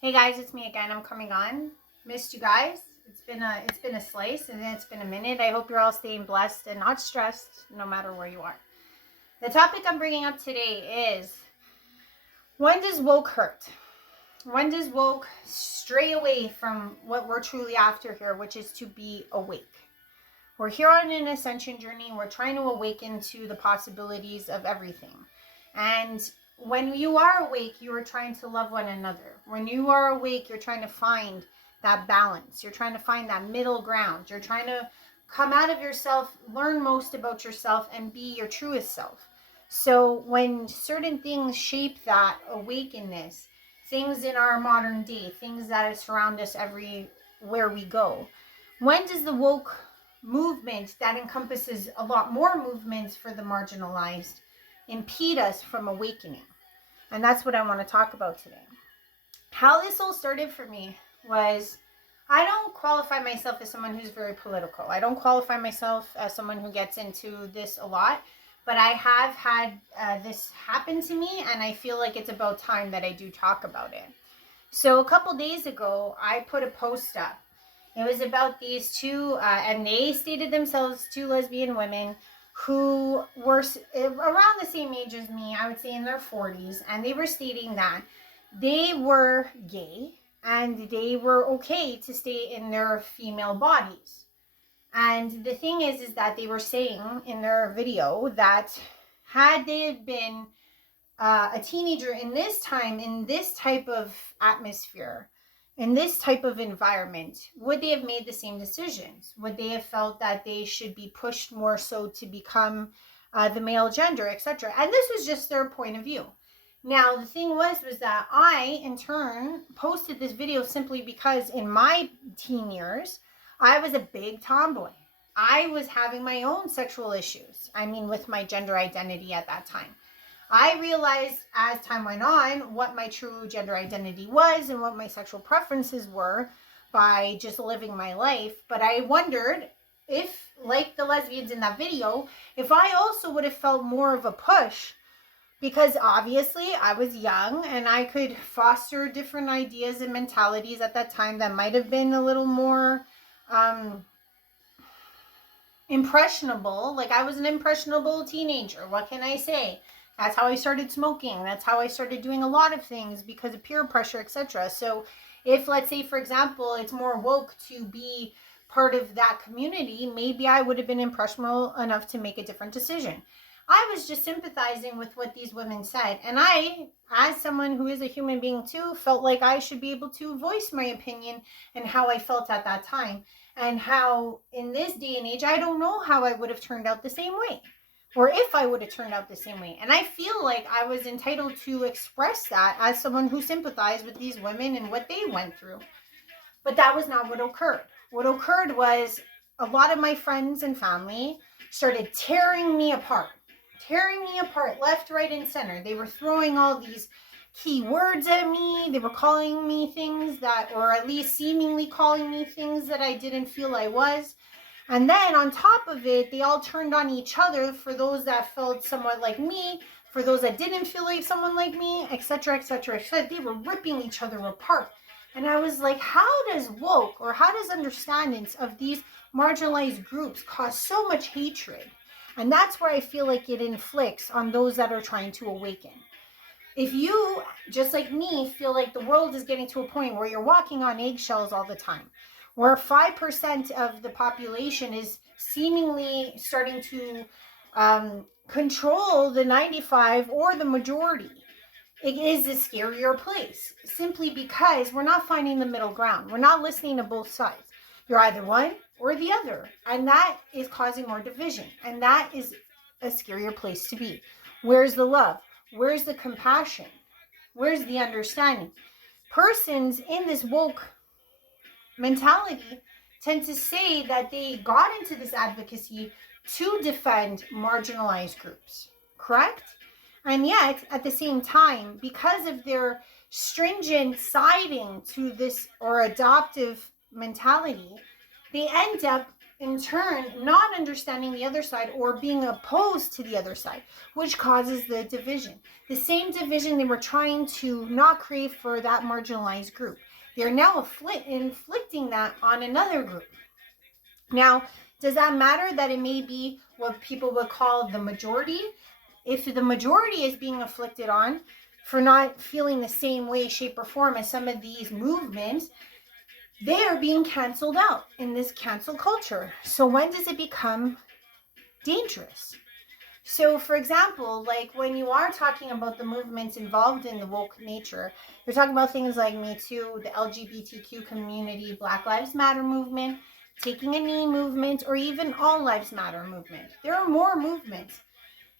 Hey guys, it's me again. I'm coming on. Missed you guys. It's been a slice and it's been a minute. I hope you're all staying blessed and not stressed no matter where you are. The topic I'm bringing up today is, when does woke hurt? When does woke stray away from what we're truly after here, which is to be awake? We're here on an ascension journey. We're trying to awaken to the possibilities of everything. And when you are awake, you are trying to love one another. When you are awake, you're trying to find that balance. You're trying to find that middle ground. You're trying to come out of yourself, learn most about yourself, and be your truest self. So when certain things shape that awakenness, things in our modern day, things that surround us everywhere we go, when does the woke movement that encompasses a lot more movements for the marginalized impede us from awakening? And that's what I want to talk about today. How this all started for me was, I don't qualify myself as someone who's very political. I don't qualify myself as someone who gets into this a lot, but I have had this happen to me, and I feel like it's about time that I do talk about it. So a couple days ago, I put a post up. It was about these two, and they stated themselves two lesbian women who were around the same age as me, I would say in their 40s, and they were stating that they were gay and they were okay to stay in their female bodies. And the thing is that they were saying in their video that had they been a teenager in this time, in this type of atmosphere, in this type of environment, would they have made the same decisions? Would they have felt that they should be pushed more so to become the male gender, etc.? And this was just their point of view. Now, the thing was that I, in turn, posted this video simply because in my teen years, I was a big tomboy. I was having my own sexual issues. I mean, with my gender identity at that time. I realized as time went on what my true gender identity was and what my sexual preferences were by just living my life. But I wondered if, like the lesbians in that video, if I also would have felt more of a push, because obviously I was young and I could foster different ideas and mentalities at that time that might have been a little more impressionable. Like, I was an impressionable teenager. What can I say? That's how I started smoking. That's how I started doing a lot of things because of peer pressure, etc. So if, let's say, for example, it's more woke to be part of that community, maybe I would have been impressionable enough to make a different decision. I was just sympathizing with what these women said. And I, as someone who is a human being too, felt like I should be able to voice my opinion and how I felt at that time. And how in this day and age, I don't know how I would have turned out the same way, or if I would have turned out the same way. And I feel like I was entitled to express that as someone who sympathized with these women and what they went through. But that was not what occurred. What occurred was a lot of my friends and family started tearing me apart left, right, and center. They were throwing all these key words at me. They were calling me things that, or at least seemingly calling me things that I didn't feel I was. And then on top of it, they all turned on each other for those that felt somewhat like me, for those that didn't feel like someone like me, etc., etc., etc. They were ripping each other apart. And I was like, how does woke, or how does understandings of these marginalized groups cause so much hatred? And that's where I feel like it inflicts on those that are trying to awaken. If you, just like me, feel like the world is getting to a point where you're walking on eggshells all the time, where 5% of the population is seemingly starting to control the 95 or the majority, it is a scarier place, simply because we're not finding the middle ground. We're not listening to both sides. You're either one or the other, and that is causing more division, and that is a scarier place to be. Where's the love? Where's the compassion? Where's the understanding? Persons in this woke mentality tend to say that they got into this advocacy to defend marginalized groups, correct? And yet, at the same time, because of their stringent siding to this or adoptive mentality, they end up in turn not understanding the other side or being opposed to the other side, which causes the division. The same division they were trying to not create for that marginalized group. They're now inflicting that on another group. Now, does that matter that it may be what people would call the majority? If the majority is being afflicted on for not feeling the same way, shape, or form as some of these movements, they are being canceled out in this cancel culture. So when does it become dangerous? So, for example, like when you are talking about the movements involved in the woke nature, you're talking about things like Me Too, the LGBTQ community, Black Lives Matter movement, Taking a Knee movement, or even All Lives Matter movement. There are more movements.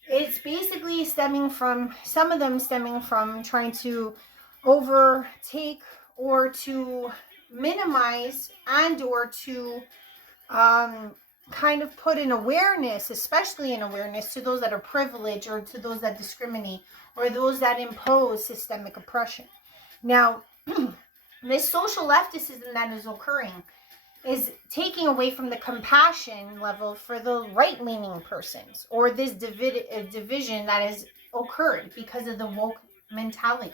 It's basically stemming from, some of them stemming from trying to overtake or to minimize and or to kind of put an awareness, especially an awareness to those that are privileged or to those that discriminate or those that impose systemic oppression. Now, this social leftism that is occurring is taking away from the compassion level for the right-leaning persons, or this division that has occurred because of the woke mentality.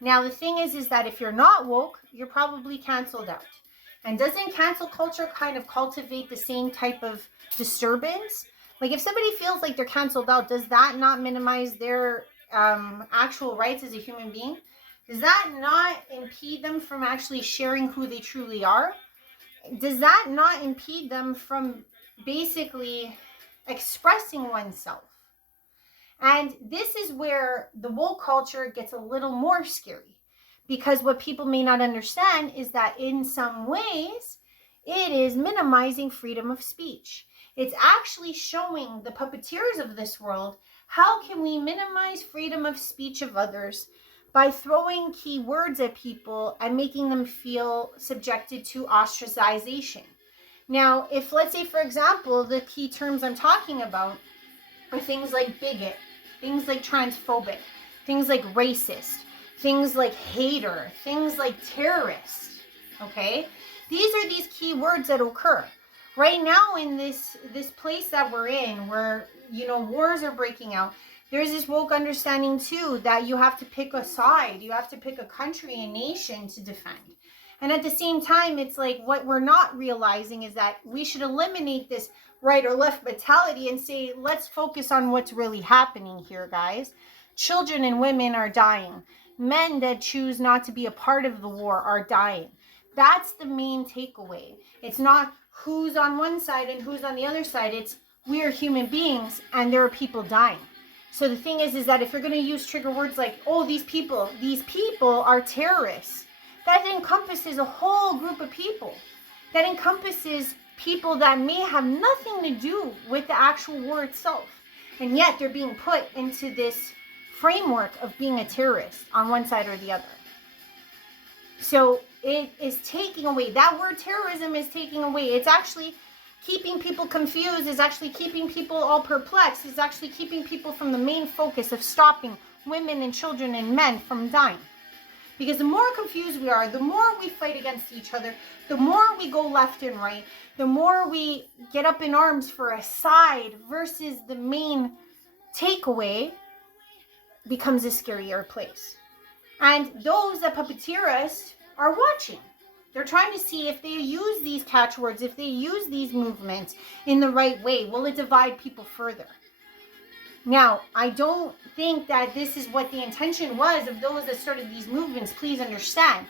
Now, the thing is that if you're not woke, you're probably canceled out. And doesn't cancel culture kind of cultivate the same type of disturbance? Like if somebody feels like they're canceled out, does that not minimize their actual rights as a human being? Does that not impede them from actually sharing who they truly are? Does that not impede them from basically expressing oneself? And this is where the woke culture gets a little more scary, because what people may not understand is that in some ways, it is minimizing freedom of speech. It's actually showing the puppeteers of this world, how can we minimize freedom of speech of others by throwing key words at people and making them feel subjected to ostracization. Now, if let's say, for example, the key terms I'm talking about are things like bigot, things like transphobic, things like racist, things like hater, things like terrorist, okay? These are these key words that occur. Right now in this place that we're in, where, wars are breaking out, there's this woke understanding too that you have to pick a side, you have to pick a country, a nation to defend. And at the same time, it's like what we're not realizing is that we should eliminate this right or left mentality and say, let's focus on what's really happening here, guys. Children and women are dying. Men that choose not to be a part of the war are dying. That's the main takeaway. It's not who's on one side and who's on the other side. It's we are human beings and there are people dying. So the thing is that if you're going to use trigger words like, oh, these people are terrorists, that encompasses a whole group of people. That encompasses people that may have nothing to do with the actual war itself. And yet they're being put into this framework of being a terrorist on one side or the other. So it is taking away, that word terrorism is taking away. It's actually keeping people confused, is actually keeping people all perplexed, is actually keeping people from the main focus of stopping women and children and men from dying. Because the more confused we are, the more we fight against each other, the more we go left and right, the more we get up in arms for a side versus the main takeaway becomes a scarier place. And those that puppeteer us are watching. They're trying to see if they use these catchwords, if they use these movements in the right way, will it divide people further? Now, I don't think that this is what the intention was of those that started these movements. Please understand.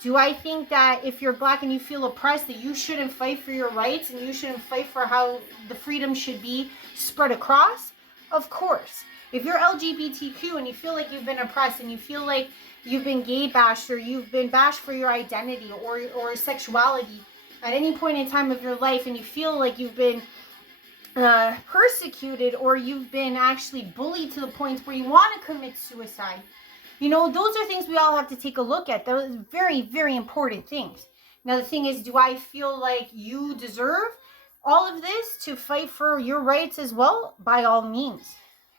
Do I think that if you're Black and you feel oppressed, that you shouldn't fight for your rights and you shouldn't fight for how the freedom should be spread across? Of course. If you're LGBTQ and you feel like you've been oppressed and you feel like you've been gay bashed or you've been bashed for your identity or sexuality at any point in time of your life, and you feel like you've been persecuted or you've been actually bullied to the point where you want to commit suicide, those are things we all have to take a look at. Those are very, very important things. Now, the thing is, do I feel like you deserve all of this to fight for your rights as well? By all means.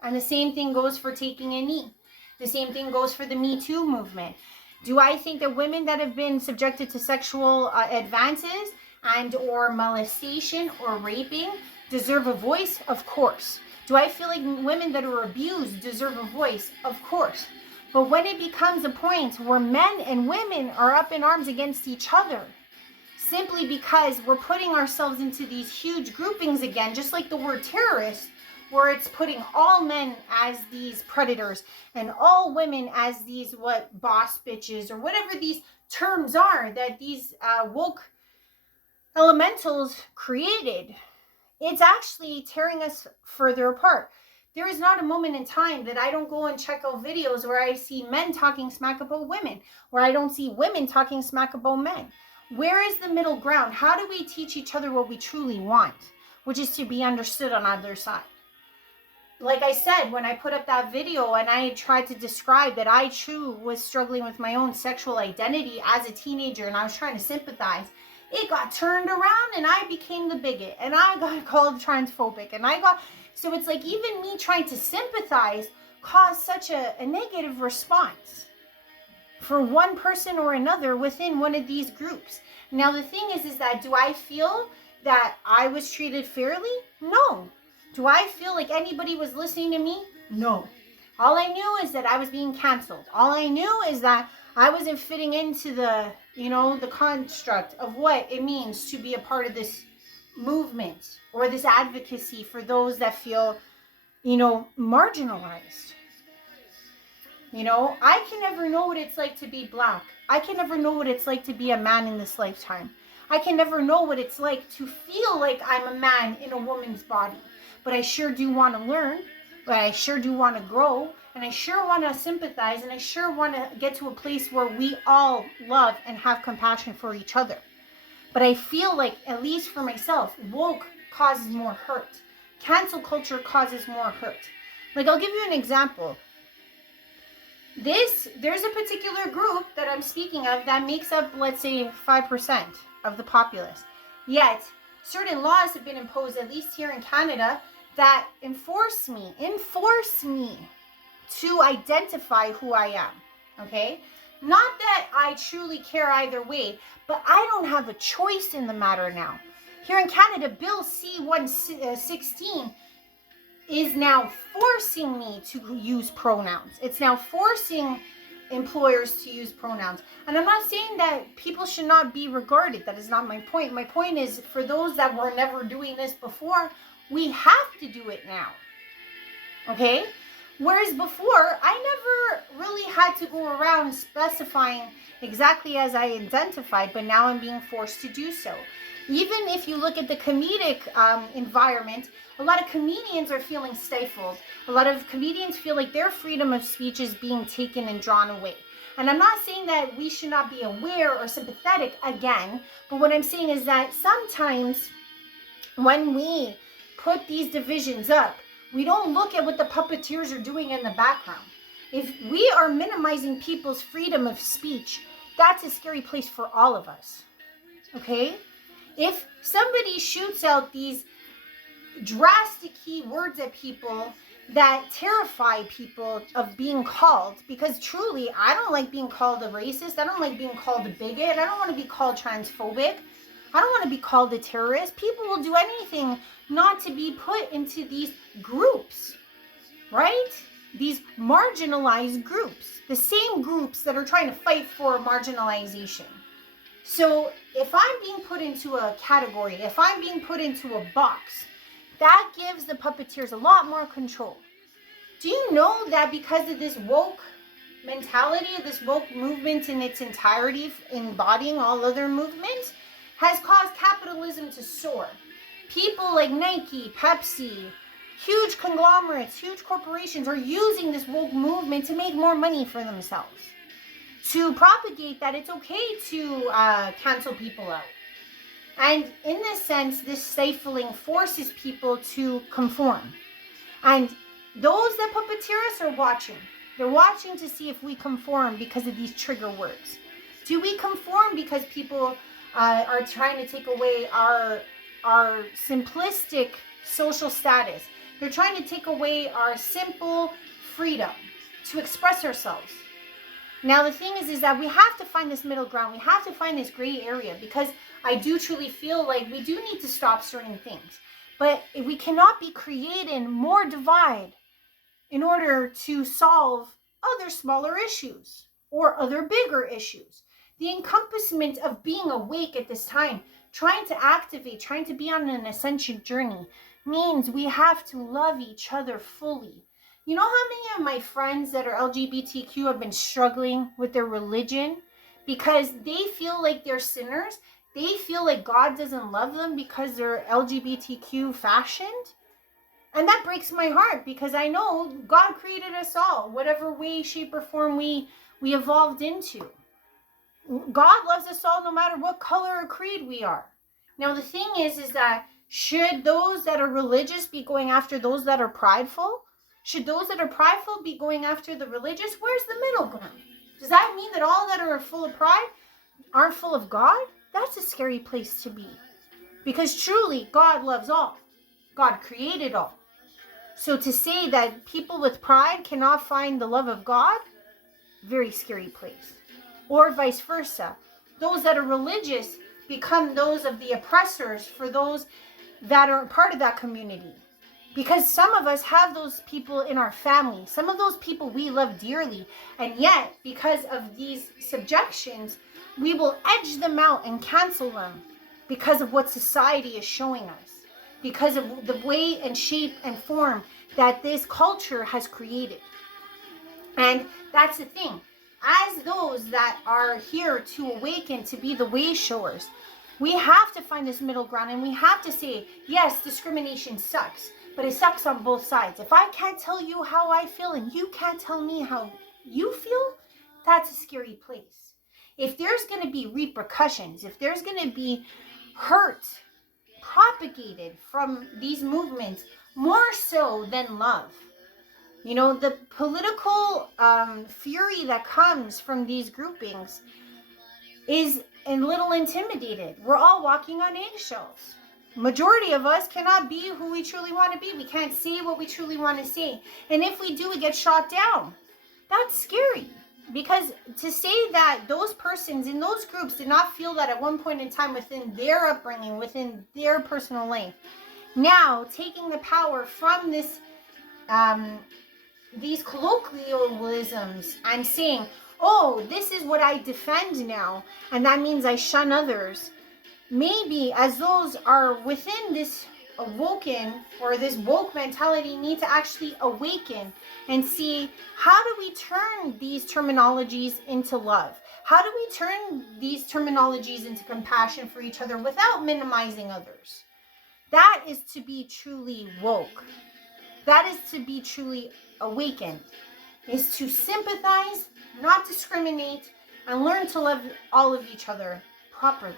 And the same thing goes for taking a knee. The same thing goes for the Me Too movement. Do I think that women that have been subjected to sexual advances and or molestation or raping deserve a voice? Of course. Do I feel like women that are abused deserve a voice? Of course. But when it becomes a point where men and women are up in arms against each other, simply because we're putting ourselves into these huge groupings again, just like the word terrorist, where it's putting all men as these predators and all women as these boss bitches or whatever these terms are that these woke elementals created, it's actually tearing us further apart. There is not a moment in time that I don't go and check out videos where I see men talking smack about women, where I don't see women talking smack about men. Where is the middle ground? How do we teach each other what we truly want, which is to be understood on either side? Like I said, when I put up that video and I tried to describe that I too was struggling with my own sexual identity as a teenager and I was trying to sympathize, it got turned around and I became the bigot and I got called transphobic so it's like even me trying to sympathize caused such a negative response for one person or another within one of these groups. Now the thing is that do I feel that I was treated fairly? No. Do I feel like anybody was listening to me? No. All I knew is that I was being canceled. All I knew is that I wasn't fitting into the construct of what it means to be a part of this movement or this advocacy for those that feel, marginalized. I can never know what it's like to be Black. I can never know what it's like to be a man in this lifetime. I can never know what it's like to feel like I'm a man in a woman's body. But I sure do want to learn, but I sure do want to grow, and I sure want to sympathize, and I sure want to get to a place where we all love and have compassion for each other. But I feel like, at least for myself, woke causes more hurt. Cancel culture causes more hurt. Like, I'll give you an example. There's a particular group that I'm speaking of that makes up, let's say, 5% of the populace. Yet, certain laws have been imposed, at least here in Canada, that enforce me to identify who I am, okay? Not that I truly care either way, but I don't have a choice in the matter now. Here in Canada, Bill C-116 is now forcing me to use pronouns. It's now forcing employers to use pronouns. And I'm not saying that people should not be regarded. That is not my point. My point is, for those that were never doing this before, we have to do it now. Okay? Whereas before, I never really had to go around specifying exactly as I identified, but now I'm being forced to do so. Even if you look at the comedic environment, a lot of comedians are feeling stifled. A lot of comedians feel like their freedom of speech is being taken and drawn away. And I'm not saying that we should not be aware or sympathetic again, but what I'm saying is that sometimes when we put these divisions up, we don't look at what the puppeteers are doing in the background. If we are minimizing people's freedom of speech, that's a scary place for all of us. Okay? If somebody shoots out these drastic keywords at people that terrify people of being called, because truly, I don't like being called a racist. I don't like being called a bigot. I don't want to be called transphobic. I don't want to be called a terrorist. People will do anything not to be put into these groups, right? These marginalized groups, the same groups that are trying to fight for marginalization. So if I'm being put into a category, if I'm being put into a box, that gives the puppeteers a lot more control. Do you know that because of this woke mentality, this woke movement in its entirety, embodying all other movements, has caused capitalism to soar? People like Nike, Pepsi, huge conglomerates, huge corporations are using this woke movement to make more money for themselves, to propagate that it's okay to cancel people out. And in this sense, this stifling forces people to conform. And those that puppeteer us are watching. They're watching to see if we conform because of these trigger words. Do we conform because people are trying to take away our simplistic social status? They're trying to take away our simple freedom to express ourselves. Now, the thing is that we have to find this middle ground. We have to find this gray area, because I do truly feel like we do need to stop certain things. But we cannot be creating more divide in order to solve other smaller issues or other bigger issues. The encompassment of being awake at this time, trying to activate, trying to be on an ascension journey, means we have to love each other fully. You know how many of my friends that are LGBTQ have been struggling with their religion because they feel like they're sinners? They feel like God doesn't love them because they're LGBTQ fashioned? And that breaks my heart, because I know God created us all, whatever way, shape, or form we evolved into. God loves us all no matter what color or creed we are. Now, the thing is that should those that are religious be going after those that are prideful? Should those that are prideful be going after the religious? Where's the middle ground? Does that mean that all that are full of pride aren't full of God? That's a scary place to be. Because truly, God loves all. God created all. So to say that people with pride cannot find the love of God, very scary place. Or vice versa. Those that are religious become those of the oppressors for those that are part of that community. Because some of us have those people in our family. Some of those people we love dearly. And yet, because of these subjections, we will edge them out and cancel them because of what society is showing us. Because of the way and shape and form that this culture has created. And that's the thing. As those that are here to awaken, to be the way showers, we have to find this middle ground, and we have to say, yes, discrimination sucks, but it sucks on both sides. If I can't tell you how I feel and you can't tell me how you feel, that's a scary place. If there's going to be repercussions, if there's going to be hurt propagated from these movements, more so than love. You know, the political fury that comes from these groupings is a little intimidated. We're all walking on eggshells. Majority of us cannot be who we truly want to be. We can't say what we truly want to say. And if we do, we get shot down. That's scary. Because to say that those persons in those groups did not feel that at one point in time within their upbringing, within their personal life, now taking the power from this, these colloquialisms and saying, oh, this is what I defend now, and that means I shun others. Maybe as those are within this awoken or this woke mentality need to actually awaken and see, how do we turn these terminologies into love? How do we turn these terminologies into compassion for each other without minimizing others? That is to be truly woke. That is to be truly awakened. Is to sympathize, not discriminate, and learn to love all of each other properly.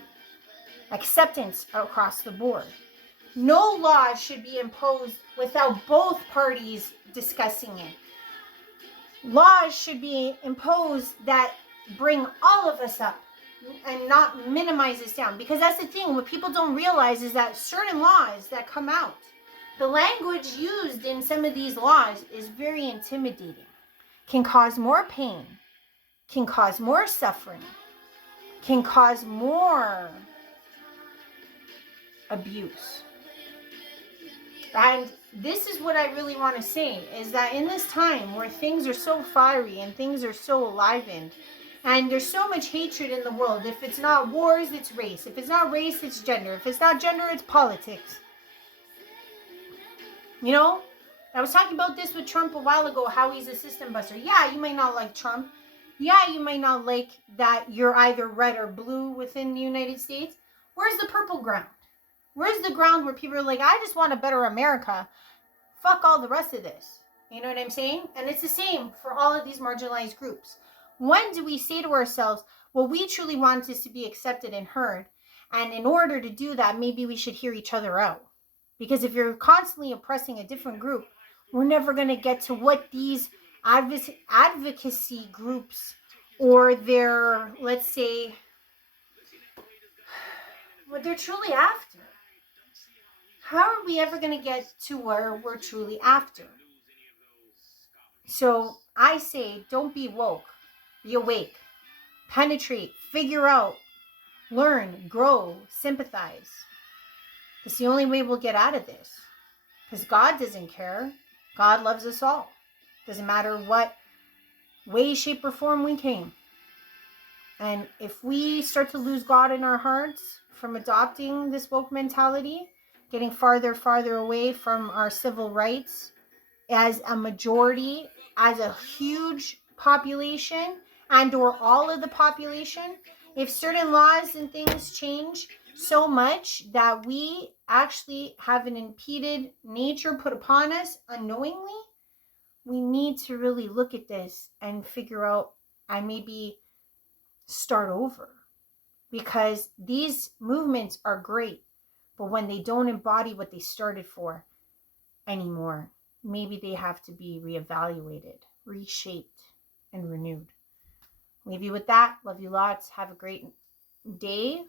Acceptance across the board. No law should be imposed without both parties discussing it. Laws should be imposed that bring all of us up and not minimize us down. Because that's the thing, what people don't realize is that certain laws that come out, the language used in some of these laws is very intimidating, can cause more pain, can cause more suffering, can cause more abuse. And this is what I really want to say, is that in this time where things are so fiery and things are so enlivened, and there's so much hatred in the world, if it's not wars, it's race. If it's not race, it's gender. If it's not gender, it's politics. You know, I was talking about this with Trump a while ago, how he's a system buster. Yeah, you might not like Trump. Yeah, you might not like that you're either red or blue within the United States. Where's the purple ground? Where's the ground where people are like, I just want a better America. Fuck all the rest of this. You know what I'm saying? And it's the same for all of these marginalized groups. When do we say to ourselves, well, we truly want this to be accepted and heard, and in order to do that, maybe we should hear each other out? Because if you're constantly oppressing a different group, we're never going to get to what these advocacy groups or their, let's say, what they're truly after. How are we ever going to get to where we're truly after? So I say, don't be woke. be awake, penetrate, figure out, learn, grow, sympathize. It's the only way we'll get out of this. Because God doesn't care. God loves us all. Doesn't matter what way, shape, or form we came. And if we start to lose God in our hearts from adopting this woke mentality, getting farther away from our civil rights as a majority, as a huge population, and or all of the population, if certain laws and things change so much that we actually have an impeded nature put upon us unknowingly, we need to really look at this and figure out and maybe start over. Because these movements are great, but when they don't embody what they started for anymore, maybe they have to be reevaluated, reshaped, and renewed. Leave you with that. Love you lots. Have a great day,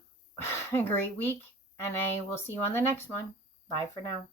a great week, and I will see you on the next one. Bye for now.